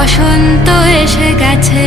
বসন্ত এসে গেছে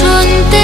বসন্তে